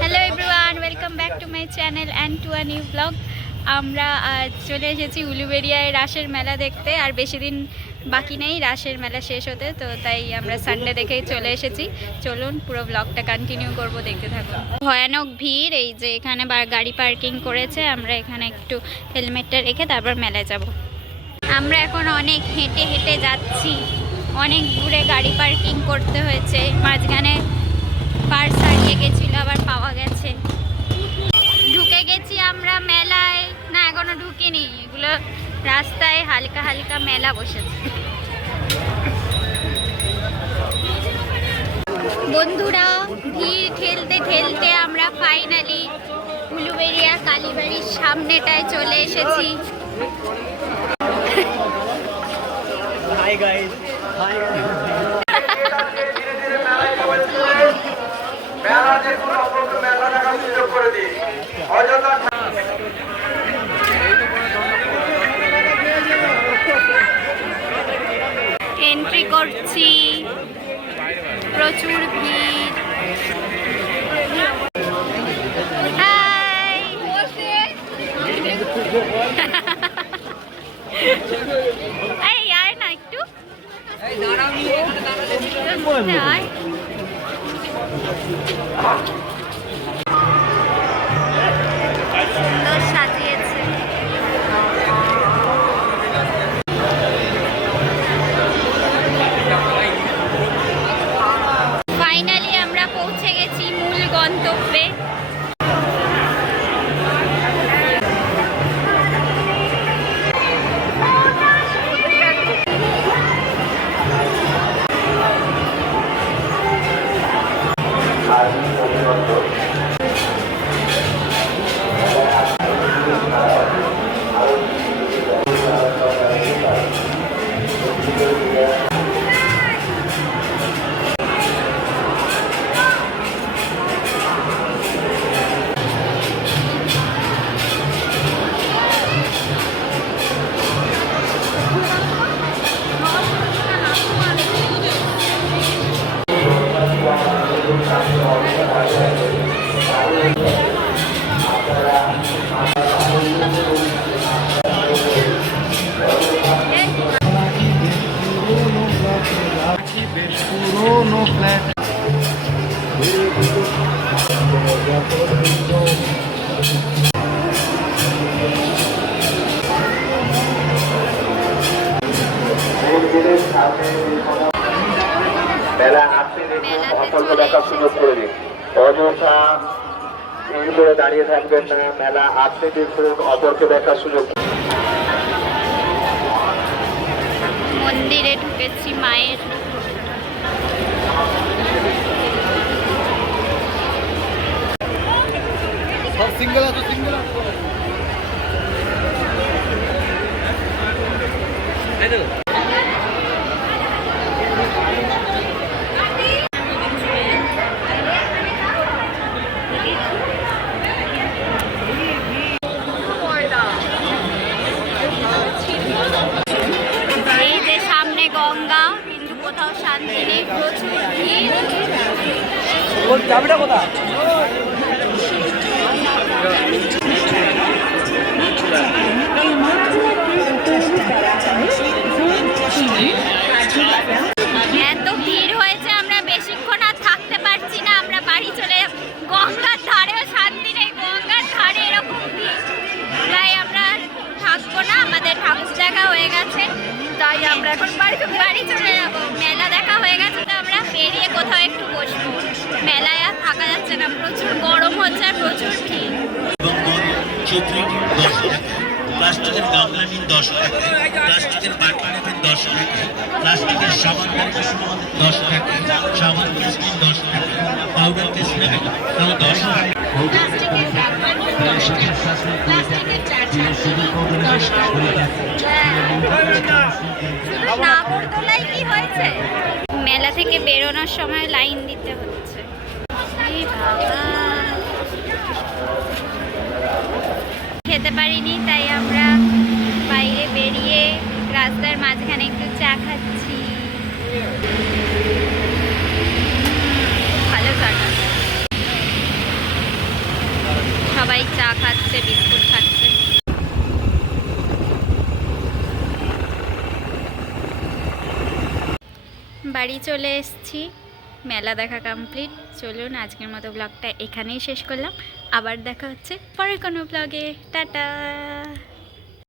Hello everyone welcome back to my channel and to a new blog আমরা চলে এসেছি উলুবেরিয়ায় রাসের মেলা দেখতে, আর বেশি দিন বাকি নেই, রাসের মেলা শেষ হতে, তো তাই আমরা সানডে দেখেই চলে এসেছি। চলুন পুরো ব্লগটা কন্টিনিউ করব, দেখতে থাকুন। ভয়ানক ভিড়, এই যে এখানে গাড়ি পার্কিং করেছে, আমরা এখানে একটু হেলমেটটা রেখে তারপর মেলায় যাব। আমরা এখন অনেক হেঁটে হেঁটে যাচ্ছি, অনেক দূরে গাড়ি পার্কিং করতে হয়েছে, মাঝখানে পার্স হারিয়ে গেছিল, আবার পাওয়া গেছে। ঢুকে গেছি আমরা মেলায়। না, এখনও ঢুকিনি। এগুলো রাস্তায় হালকা হালকা মেলা বসেছে। বন্ধুরা, ভিড় ঠেলতে ঠেলতে আমরা ফাইনালি উলুবেরিয়া কালীবাড়ির সামনেটায় চলে এসেছি। মেলা যে কোনো অপরকে মেলা দেখার সুযোগ করে দিই অযথা এন্ট্রি করছি প্রচুর ভিড় এই আয় না একটু আয়। Thank you. মেলা দেখুন অসংখ্য দেখার সুযোগ করে দিন অযথা ভিড় করে দাঁড়িয়ে থাকবেন না মেলা আসতে দেখুন অপরকে দেখার সুযোগ মন্দিরে ঢুকেছি মায়ের। সব সিঙ্গেল আছে সিঙ্গেল যে সামনে গঙ্গা কিন্তু কোথাও শান্তি নেই প্রচুর ভিড় ওর চাবিটা কোথায়? এত ভিড় হয়েছে, আমরা বেশিক্ষণ আর থাকতে পারছি না, আমরা বাড়ি চলে গঙ্গার ধারেও শান্তি গঙ্গার ধারে এরকম তাই আমরা থাকব না, আমাদের ঠাকুর দেখা হয়ে গেছে, তাই আমরা এখন বাড়ি বাড়ি চলে যাব মেলা দেখা হয়ে গেছে তো আমরা বেরিয়ে কোথাও একটু বসবো মেলায় আর থাকা যাচ্ছে না প্রচুর গরম হচ্ছে আর প্রচুর ভিড় চিত্রিটি দশ টাকা প্লাস্টিকের দশ টাকা প্লাস্টিকের দশ টাকা প্লাস্টিকের সাবান দশ সাবান দশ পাউডার দশ মেলা থেকে বেরোনোর সময় লাইন দিতে হচ্ছে। খেতে পারিনি, তাই আমরা বাইরে বেরিয়ে রাস্তার মাঝখানে একটু চা খাচ্ছি খুব ভালো চাটা সবাই চা খাচ্ছে, বিস্কুট খাচ্ছে। বাড়ি চলে এসছি, মেলা দেখা কমপ্লিট চলুন, আজকের মতো ব্লগটা এখানেই শেষ করলাম। আবার দেখা হচ্ছে পরের কোনো ব্লগে টাটা!